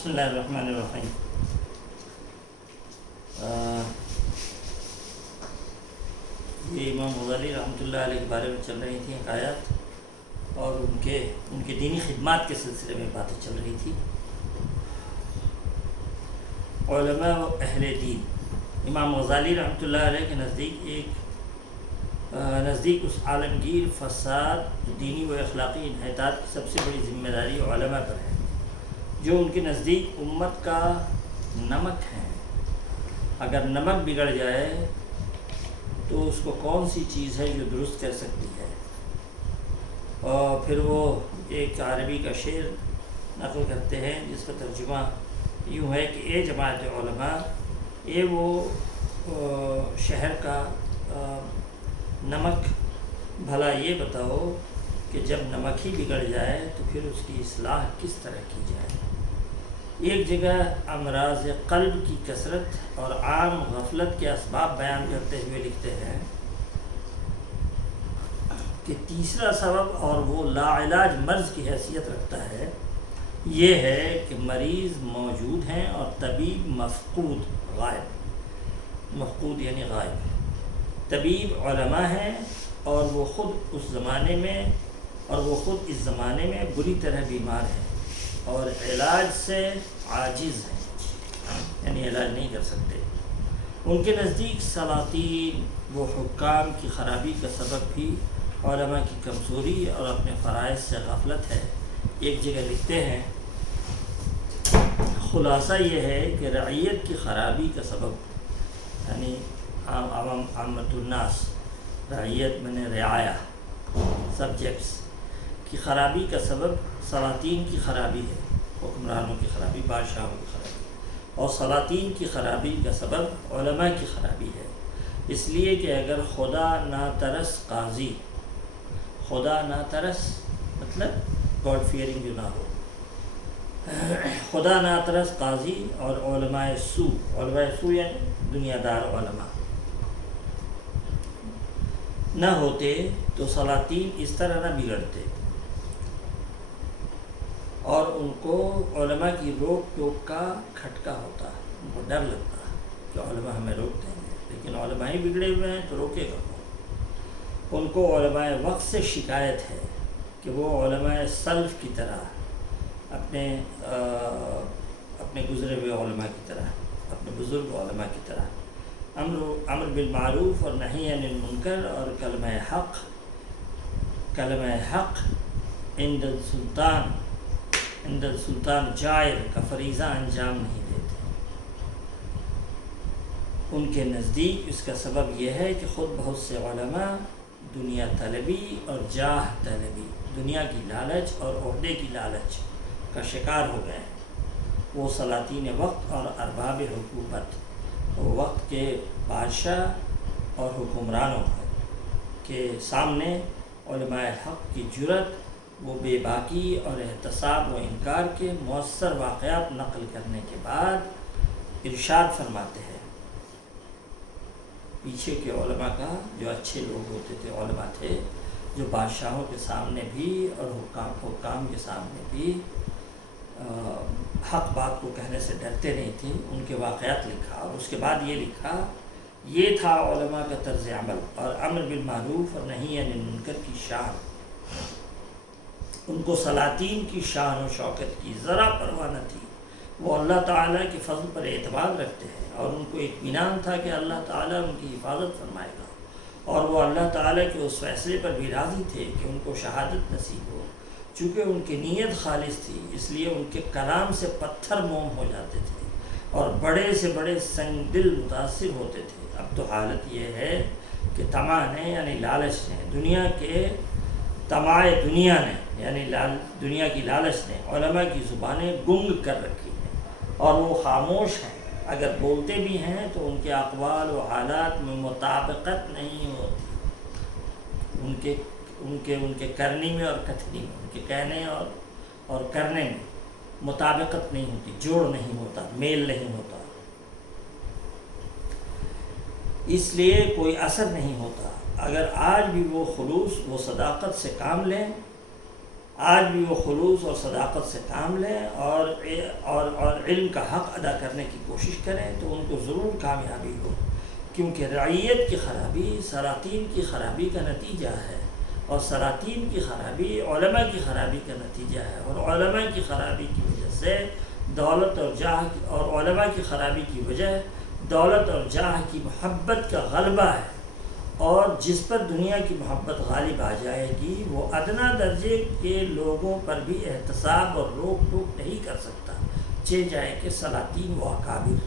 بسم اللہ الرحمن الرحیم۔ یہ امام غزالی رحمۃ اللہ علیہ کے بارے میں چل رہی تھیں آیات، اور ان کے دینی خدمات کے سلسلے میں باتیں چل رہی تھی۔ علماء و اہل دین، امام غزالی رحمۃ اللہ علیہ کے نزدیک اس عالمگیر فساد دینی و اخلاقی انحطاط کی سب سے بڑی ذمہ داری علماء پر ہے، جو ان کے نزدیک امت کا نمک ہے۔ اگر نمک بگڑ جائے تو اس کو کون سی چیز ہے جو درست کر سکتی ہے؟ اور پھر وہ ایک عربی کا شعر نقل کرتے ہیں جس کا ترجمہ یوں ہے کہ اے جماعت علماء، اے وہ شہر کا نمک، بھلا یہ بتاؤ کہ جب نمک ہی بگڑ جائے تو پھر اس کی اصلاح کس طرح کی جائے؟ ایک جگہ امراض قلب کی کثرت اور عام غفلت کے اسباب بیان کرتے ہوئے لکھتے ہیں کہ تیسرا سبب، اور وہ لاعلاج مرض کی حیثیت رکھتا ہے، یہ ہے کہ مریض موجود ہیں اور طبیب مفقود، غائب، مفقود یعنی غائب۔ طبیب علماء ہیں اور وہ خود اس زمانے میں بری طرح بیمار ہیں اور علاج سے عاجز ہیں، یعنی علاج نہیں کر سکتے۔ ان کے نزدیک سلاطین و حکام کی خرابی کا سبب بھی علماء کی کمزوری اور اپنے فرائض سے غفلت ہے۔ ایک جگہ لکھتے ہیں، خلاصہ یہ ہے کہ رعیت کی خرابی کا سبب، یعنی عامت الناس، رعیت میں نے رعایا، سبجیکٹس کی خرابی کا سبب سلاطین کی خرابی ہے، حکمرانوں کی خرابی، بادشاہوں کی خرابی، اور سلاطین کی خرابی کا سبب علماء کی خرابی ہے۔ اس لیے کہ اگر خدا ناترس قاضی، خدا ناترس مطلب گاڈ فیئرنگ جو نہ ہو، خدا ناترس قاضی اور علماء سو یعنی دنیا دار علماء نہ ہوتے تو سلاطین اس طرح نہ بگڑتے، اور ان کو علماء کی روک ٹوک کا کھٹکا ہوتا، ان کو ڈر لگتا کہ علماء ہمیں روک دیں گے، لیکن علماء ہی بگڑے ہوئے ہیں تو روکے گا کون؟ ان کو علماء وقت سے شکایت ہے کہ وہ علماء سلف کی طرح، اپنے گزرے ہوئے علماء کی طرح، اپنے بزرگ علماء کی طرح امر بالمعروف اور نہی عن المنکر اور کلمہ حق عند السلطان جائر کا فریضہ انجام نہیں دیتے۔ ان کے نزدیک اس کا سبب یہ ہے کہ خود بہت سے علماء دنیا طلبی اور جاہ طلبی، دنیا کی لالچ اور عہدے کی لالچ کا شکار ہو گئے ہیں۔ وہ سلاطین وقت اور ارباب حکومت، وقت کے بادشاہ اور حکمرانوں کے سامنے علماء حق کی جرأت، وہ بے باکی اور احتساب و انکار کے مؤثر واقعات نقل کرنے کے بعد ارشاد فرماتے ہیں، پیچھے کے علماء کا جو اچھے لوگ ہوتے تھے، علماء تھے جو بادشاہوں کے سامنے بھی اور حکام کے سامنے بھی حق بات کو کہنے سے ڈرتے نہیں تھے، ان کے واقعات لکھا، اور اس کے بعد یہ لکھا، یہ تھا علماء کا طرز عمل اور امر بالمعروف اور نہی عن المنکر کی شان۔ ان کو سلاطین کی شان و شوکت کی ذرا پرواہ نہ تھی، وہ اللہ تعالیٰ کے فضل پر اعتماد رکھتے ہیں، اور ان کو اطمینان تھا کہ اللہ تعالیٰ ان کی حفاظت فرمائے گا، اور وہ اللہ تعالیٰ کے اس فیصلے پر بھی راضی تھے کہ ان کو شہادت نصیب ہو۔ چونکہ ان کی نیت خالص تھی، اس لیے ان کے کلام سے پتھر موم ہو جاتے تھے اور بڑے سے بڑے سنگ دل متاثر ہوتے تھے۔ اب تو حالت یہ ہے کہ طمع نے یعنی لالچ نے، دنیا کے طمع دنیا نے یعنی دنیا کی لالچ نے علماء کی زبانیں گنگ کر رکھی ہیں، اور وہ خاموش ہیں، اگر بولتے بھی ہیں تو ان کے اقوال و حالات میں مطابقت نہیں ہوتی، ان کے کرنی میں اور کتھنی میں، ان کے کہنے اور کرنے میں مطابقت نہیں ہوتی، جوڑ نہیں ہوتا، میل نہیں ہوتا، اس لیے کوئی اثر نہیں ہوتا۔ اگر آج بھی وہ خلوص و صداقت سے کام لیں، آج بھی وہ خلوص اور صداقت سے کام لیں اور علم کا حق ادا کرنے کی کوشش کریں تو ان کو ضرور کامیابی ہو، کیونکہ رعیت کی خرابی سلاطین کی خرابی کا نتیجہ ہے، اور سلاطین کی خرابی علماء کی خرابی کا نتیجہ ہے، اور علماء کی خرابی کی وجہ سے دولت اور جاہ، اور علماء کی خرابی کی وجہ دولت اور جاہ کی محبت کا غلبہ ہے، اور جس پر دنیا کی محبت غالب آ جائے گی وہ ادنا درجے کے لوگوں پر بھی احتساب اور روک ٹوک نہیں کر سکتا، چہ جائے کہ سلاطین و اکابر۔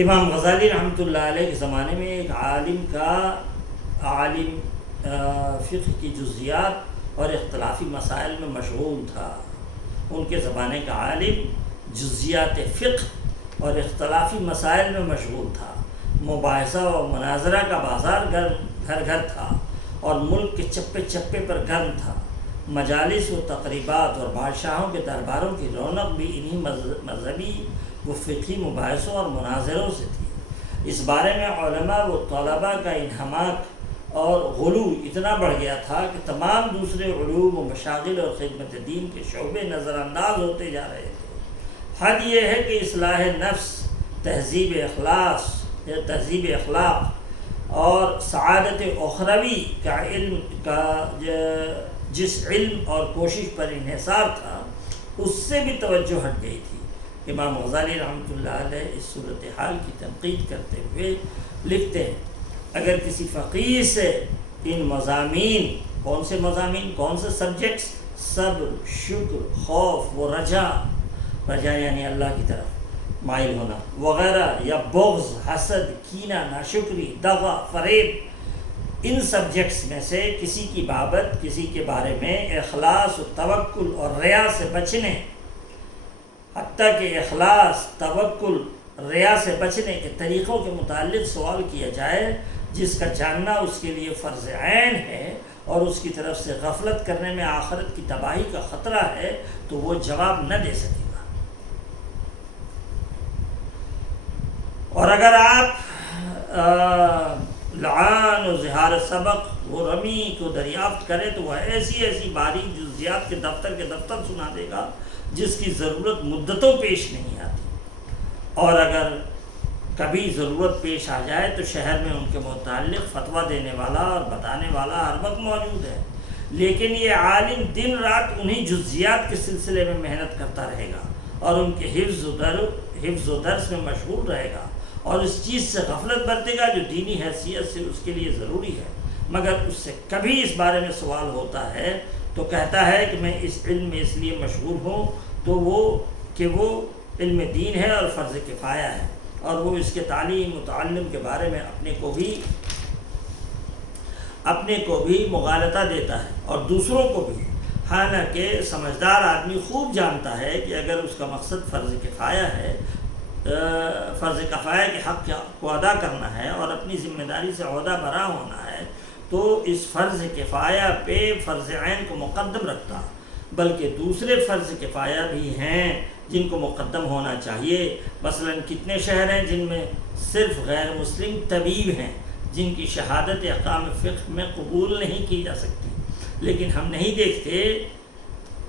امام غزالی رحمۃ اللہ علیہ کے زمانے میں ایک عالم فقہ کی جزیات اور اختلافی مسائل میں مشغول تھا۔ ان کے زمانے کا عالم جزیات فقہ اور اختلافی مسائل میں مشغول تھا، مباحثہ و مناظرہ کا بازار گھر گھر تھا، اور ملک کے چپے چپے پر گرم تھا۔ مجالس و تقریبات اور بادشاہوں کے درباروں کی رونق بھی انہی مذہبی و فقہی مباحثوں اور مناظروں سے تھی۔ اس بارے میں علماء و طلباء کا انہماک اور غلو اتنا بڑھ گیا تھا کہ تمام دوسرے علوم و مشاغل اور خدمت دین کے شعبے نظر انداز ہوتے جا رہے تھے۔ حد یہ ہے کہ اصلاح نفس، تہذیب اخلاق اور سعادت اخروی کا جس علم اور کوشش پر انحصار تھا اس سے بھی توجہ ہٹ گئی تھی۔ امام غزالی رحمۃ اللہ علیہ اس صورتحال کی تنقید کرتے ہوئے لکھتے ہیں، اگر کسی فقیر سے ان مضامین، کون سے مضامین، کون سے سبجیکٹس، صبر، شکر، خوف و رجا یعنی اللہ کی طرف مائل ہونا وغیرہ، یا بغض، حسد، کینہ، ناشکری، دغا، فریب، ان سبجیکٹس میں سے کسی کی بابت، کسی کے بارے میں اخلاص و توکل اور ریا سے بچنے، حتیٰ کہ اخلاص، توکل، ریا سے بچنے کے طریقوں کے متعلق سوال کیا جائے، جس کا جاننا اس کے لیے فرض عین ہے اور اس کی طرف سے غفلت کرنے میں آخرت کی تباہی کا خطرہ ہے، تو وہ جواب نہ دے سکے گا۔ اور اگر آپ لعان و ظہار سبق و رمی کو دریافت کرے تو وہ ایسی باریک جزیات کے دفتر سنا دے گا جس کی ضرورت مدتوں پیش نہیں آتی، اور اگر کبھی ضرورت پیش آ جائے تو شہر میں ان کے متعلق فتویٰ دینے والا اور بتانے والا ہر وقت موجود ہے، لیکن یہ عالم دن رات انہی جزیات کے سلسلے میں محنت کرتا رہے گا اور ان کے حفظ و درس میں مشغول رہے گا، اور اس چیز سے غفلت برتے گا جو دینی حیثیت سے اس کے لیے ضروری ہے، مگر اس سے کبھی اس بارے میں سوال ہوتا ہے تو کہتا ہے کہ میں اس علم میں اس لیے مشغول ہوں تو وہ علم دین ہے اور فرض کفایہ ہے، اور وہ اس کے تعلیم متعلم کے بارے میں اپنے کو بھی مغالطہ دیتا ہے اور دوسروں کو بھی، حالانکہ سمجھدار آدمی خوب جانتا ہے کہ اگر اس کا مقصد فرض کفایہ کے حق کو ادا کرنا ہے اور اپنی ذمہ داری سے عہدہ برا ہونا ہے تو اس فرض کفایہ پہ فرض عین کو مقدم رکھتا، بلکہ دوسرے فرض کفایہ بھی ہیں جن کو مقدم ہونا چاہیے۔ مثلا کتنے شہر ہیں جن میں صرف غیر مسلم طبیب ہیں جن کی شہادت احکام فقہ میں قبول نہیں کی جا سکتی، لیکن ہم نہیں دیکھتے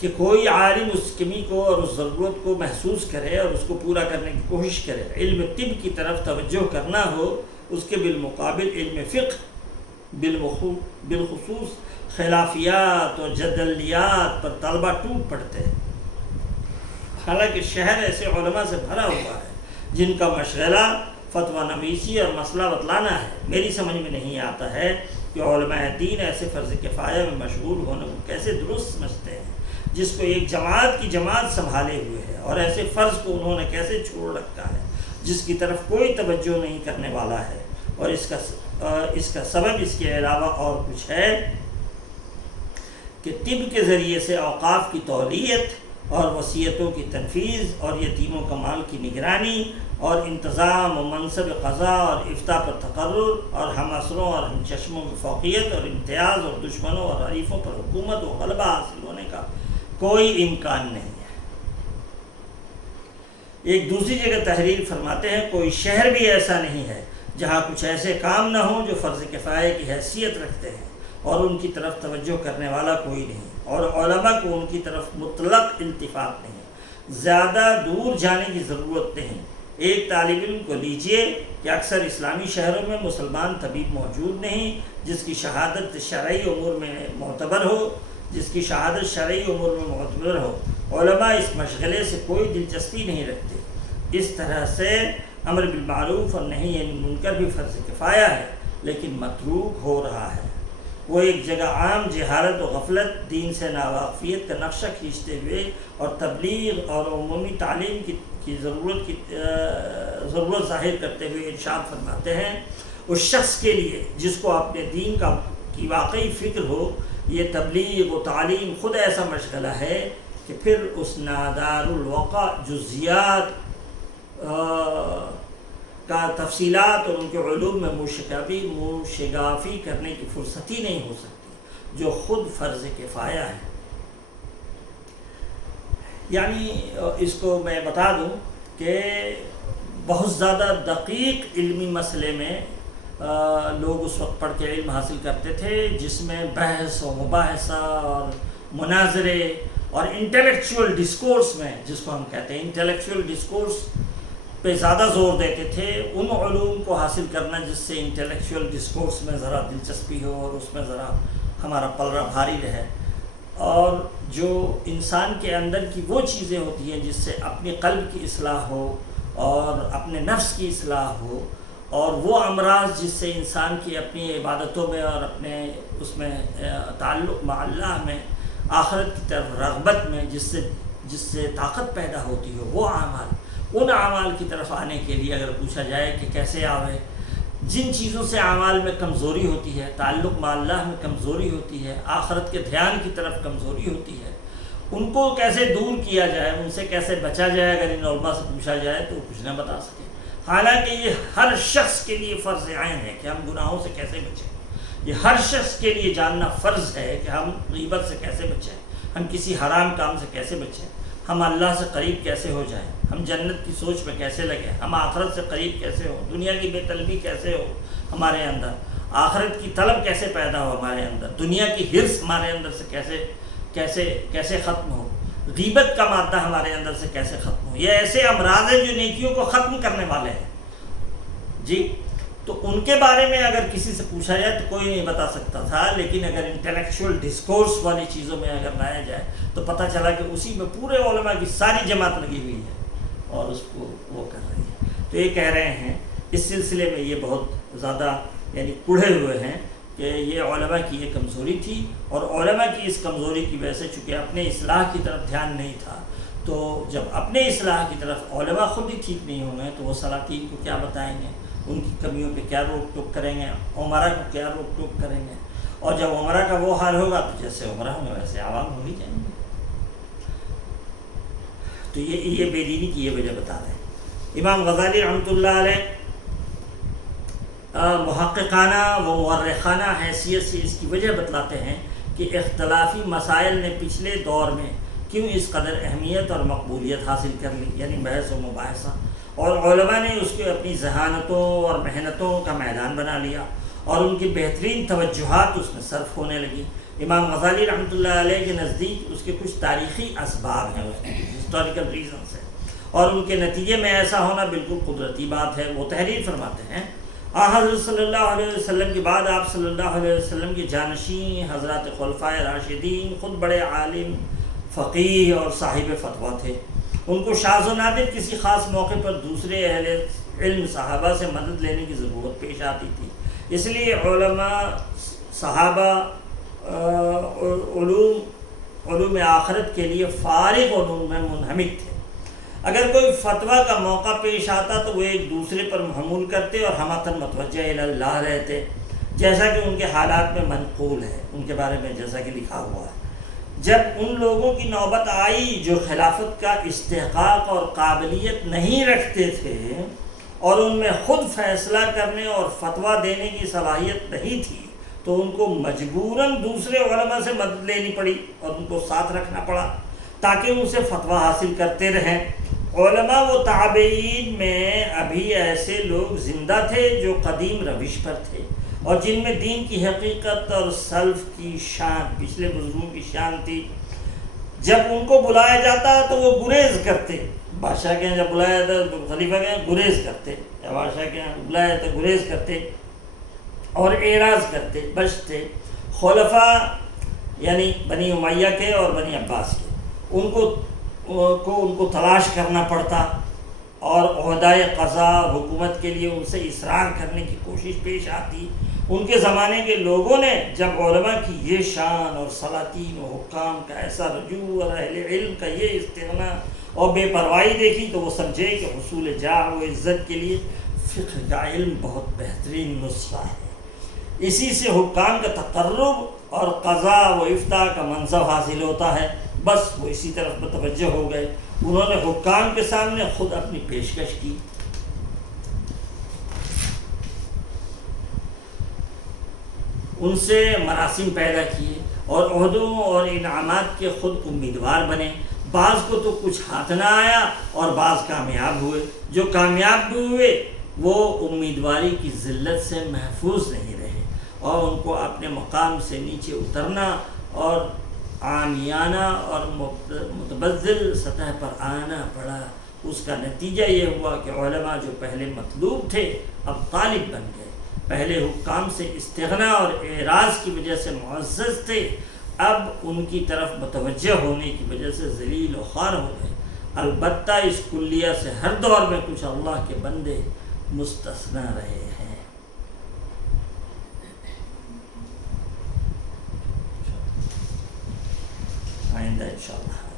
کہ کوئی عالم اس کمی کو اور اس ضرورت کو محسوس کرے اور اس کو پورا کرنے کی کوشش کرے۔ علم طب کی طرف توجہ کرنا ہو، اس کے بالمقابل علم فقہ بالخصوص خلافیات اور جدلیات پر طلبہ ٹوٹ پڑتے ہیں، حالانکہ شہر ایسے علماء سے بھرا ہوا ہے جن کا مشغلہ فتویٰ نویسی اور مسئلہ بتلانا ہے۔ میری سمجھ میں نہیں آتا ہے کہ علماء دین ایسے فرض کفایہ میں مشغول ہونے کو کیسے درست سمجھتے ہیں جس کو ایک جماعت کی جماعت سنبھالے ہوئے ہے، اور ایسے فرض کو انہوں نے کیسے چھوڑ رکھا ہے جس کی طرف کوئی توجہ نہیں کرنے والا ہے، اور اس کا سبب اس کے علاوہ اور کچھ ہے کہ طب کے ذریعے سے اوقاف کی تولیت اور وصیتوں کی تنفیذ اور یتیموں کا مال کی نگرانی اور انتظام و منصب قضا اور افتاء پر تقرر اور ہم اثروں اور ہم چشموں میں فوقیت اور امتیاز اور دشمنوں اور حریفوں پر حکومت و غلبہ حاصل ہونے کا کوئی امکان نہیں ہے۔ ایک دوسری جگہ تحریر فرماتے ہیں، کوئی شہر بھی ایسا نہیں ہے جہاں کچھ ایسے کام نہ ہوں جو فرض کفایہ کی حیثیت رکھتے ہیں اور ان کی طرف توجہ کرنے والا کوئی نہیں، اور علماء کو ان کی طرف مطلق التفات نہیں ہے، زیادہ دور جانے کی ضرورت نہیں۔ ایک طالب علم کو لیجئے کہ اکثر اسلامی شہروں میں مسلمان طبیب موجود نہیں جس کی شہادت شرعی امور میں معتبر ہو، علماء اس مشغلے سے کوئی دلچسپی نہیں رکھتے۔ اس طرح سے امر بالمعروف اور نہی عن المنکر بھی فرض کفایہ ہے لیکن متروک ہو رہا ہے۔ وہ ایک جگہ عام جہالت و غفلت، دین سے ناواقفیت کا نقشہ کھینچتے ہوئے اور تبلیغ اور عمومی تعلیم کی ضرورت ظاہر کرتے ہوئے ارشاد فرماتے ہیں، اس شخص کے لیے جس کو اپنے دین کی واقعی فکر ہو، یہ تبلیغ و تعلیم خود ایسا مشغلہ ہے کہ پھر اس نادار الوقع جزیات کا تفصیلات اور ان کے علوم میں موشگافی کرنے کی فرصت ہی نہیں ہو سکتی جو خود فرض کفایہ ہے۔ یعنی اس کو میں بتا دوں کہ بہت زیادہ دقیق علمی مسئلے میں لوگ اس وقت پڑھ کے علم حاصل کرتے تھے جس میں بحث و مباحثہ اور مناظرے اور انٹلیکچول ڈسکورس میں، جس کو ہم کہتے ہیں انٹلیکچول ڈسکورس پہ زیادہ زور دیتے تھے، ان علوم کو حاصل کرنا جس سے انٹلیکچول ڈسکورس میں ذرا دلچسپی ہو اور اس میں ذرا ہمارا پلڑا بھاری رہے، اور جو انسان کے اندر کی وہ چیزیں ہوتی ہیں جس سے اپنی قلب کی اصلاح ہو اور اپنے نفس کی اصلاح ہو، اور وہ امراض جس سے انسان کی اپنی عبادتوں میں اور اپنے اس میں تعلق مع اللہ میں، آخرت کی طرف رغبت میں جس سے طاقت پیدا ہوتی ہو، وہ اعمال، ان اعمال کی طرف آنے کے لیے اگر پوچھا جائے کہ کیسے آوے، جن چیزوں سے اعمال میں کمزوری ہوتی ہے، تعلق مع اللہ میں کمزوری ہوتی ہے، آخرت کے دھیان کی طرف کمزوری ہوتی ہے، ان کو کیسے دور کیا جائے، ان سے کیسے بچا جائے، اگر ان علماء سے پوچھا جائے تو کچھ نہ بتا سکے۔ حالانکہ یہ ہر شخص کے لیے فرض عین ہے کہ ہم گناہوں سے کیسے بچیں، یہ ہر شخص کے لیے جاننا فرض ہے کہ ہم غیبت سے کیسے بچیں، ہم کسی حرام کام سے کیسے بچیں، ہم اللہ سے قریب کیسے ہو جائیں، ہم جنت کی سوچ میں کیسے لگیں، ہم آخرت سے قریب کیسے ہو، دنیا کی بے طلبی کیسے ہو ہمارے اندر، آخرت کی طلب کیسے پیدا ہو ہمارے اندر، دنیا کی حرص ہمارے اندر سے کیسے ختم ہو، غیبت کا مادہ ہمارے اندر سے کیسے ختم ہو۔ یہ ایسے امراض ہیں جو نیکیوں کو ختم کرنے والے ہیں جی۔ تو ان کے بارے میں اگر کسی سے پوچھا جائے تو کوئی نہیں بتا سکتا تھا، لیکن اگر انٹلیکچول ڈسکورس والی چیزوں میں اگر لایا جائے تو پتہ چلا کہ اسی میں پورے علماء کی ساری جماعت لگی ہوئی ہے اور اس کو وہ کر رہی ہے۔ تو یہ کہہ رہے ہیں اس سلسلے میں یہ بہت زیادہ یعنی کڑھے ہوئے ہیں کہ یہ علماء کی یہ کمزوری تھی، اور علماء کی اس کمزوری کی وجہ سے چونکہ اپنے اصلاح کی طرف دھیان نہیں تھا، تو جب اپنے اصلاح کی طرف علماء خود ہی ٹھیک نہیں ہوں گے تو وہ سلاطین کو کیا بتائیں گے، ان کی کمیوں پہ کیا روک ٹوک کریں گے، عمرا کو کیا روک ٹوک کریں گے، اور جب عمرا کا وہ حال ہوگا تو جیسے عمرا ہوں گے ویسے عوام ہو ہی جائیں گے۔ تو یہ بے دینی کی یہ وجہ بتا رہے ہیں۔ امام غزالی رحمۃ اللہ علیہ محققانہ و مورخانہ حیثیت سے اس کی وجہ بتلاتے ہیں کہ اختلافی مسائل نے پچھلے دور میں کیوں اس قدر اہمیت اور مقبولیت حاصل کر لی، یعنی بحث و مباحثہ، اور علماء نے اس کو اپنی ذہانتوں اور محنتوں کا میدان بنا لیا اور ان کی بہترین توجہات اس میں صرف ہونے لگی۔ امام غزالی رحمۃ اللہ علیہ کے نزدیک اس کے کچھ تاریخی اسباب ہیں، اس کے ہسٹوریکل ریزنس ہیں، اور ان کے نتیجے میں ایسا ہونا بالکل قدرتی بات ہے۔ وہ تحریر فرماتے ہیں، حضرت صلی اللہ علیہ وسلم کے بعد آپ صلی اللہ علیہ وسلم کے جانشین حضرات خلفائے راشدین خود بڑے عالم، فقیہ اور صاحب فتویٰ تھے۔ ان کو شاذ و نادر کسی خاص موقع پر دوسرے اہل علم صحابہ سے مدد لینے کی ضرورت پیش آتی تھی، اس لیے علماء صحابہ علوم آخرت کے لیے فارغ علوم میں منہمک تھے۔ اگر کوئی فتویٰ کا موقع پیش آتا تو وہ ایک دوسرے پر محمول کرتے اور ہمتاً متوجہ الی اللہ رہتے، جیسا کہ ان کے حالات میں منقول ہے، ان کے بارے میں جیسا کہ لکھا ہوا ہے۔ جب ان لوگوں کی نوبت آئی جو خلافت کا استحقاق اور قابلیت نہیں رکھتے تھے اور ان میں خود فیصلہ کرنے اور فتویٰ دینے کی صلاحیت نہیں تھی، تو ان کو مجبوراً دوسرے علماء سے مدد لینی پڑی اور ان کو ساتھ رکھنا پڑا تاکہ ان سے فتویٰ حاصل کرتے رہیں۔ علماء و تابعین میں ابھی ایسے لوگ زندہ تھے جو قدیم روش پر تھے اور جن میں دین کی حقیقت اور سلف کی شان، پچھلے بزرگوں کی شان تھی۔ جب ان کو بلایا جاتا تو وہ گریز کرتے، بادشاہ کے یہاں جب بلایا جاتا تو خلیفہ کے یہاں گریز کرتے، یا بادشاہ کے یہاں بلایا تو گریز کرتے اور اعراض کرتے، بچتے۔ خلفاء یعنی بنی امیہ کے اور بنی عباس کے، ان کو تلاش کرنا پڑتا اور عہدۂ قضا حکومت کے لیے ان سے اصرار کرنے کی کوشش پیش آتی۔ ان کے زمانے کے لوگوں نے جب علماء کی یہ شان اور سلاطین و حکام کا ایسا رجوع اور اہل علم کا یہ استغنا اور بے پرواہی دیکھی تو وہ سمجھے کہ حصول جاہ و عزت کے لیے فقہ کا علم بہت بہترین نسخہ ہے، اسی سے حکام کا تقرب اور قضاء و افتاء کا منصب حاصل ہوتا ہے۔ بس وہ اسی طرف متوجہ ہو گئے۔ انہوں نے حکام کے سامنے خود اپنی پیشکش کی، ان سے مراسم پیدا کیے اور عہدوں اور انعامات کے خود امیدوار بنے۔ بعض کو تو کچھ ہاتھ نہ آیا اور بعض کامیاب ہوئے۔ جو کامیاب بھی ہوئے وہ امیدواری کی ذلت سے محفوظ نہیں رہے اور ان کو اپنے مقام سے نیچے اترنا اور عامیانہ اور متبذل سطح پر آنا پڑا۔ اس کا نتیجہ یہ ہوا کہ علماء جو پہلے مطلوب تھے اب طالب بن گئے، پہلے حکام سے استغنا اور اعراض کی وجہ سے معزز تھے، اب ان کی طرف متوجہ ہونے کی وجہ سے ذلیل و خوار ہو گئے۔ البتہ اس کلیہ سے ہر دور میں کچھ اللہ کے بندے مستثنی رہے ہیں۔ آئندہ انشاءاللہ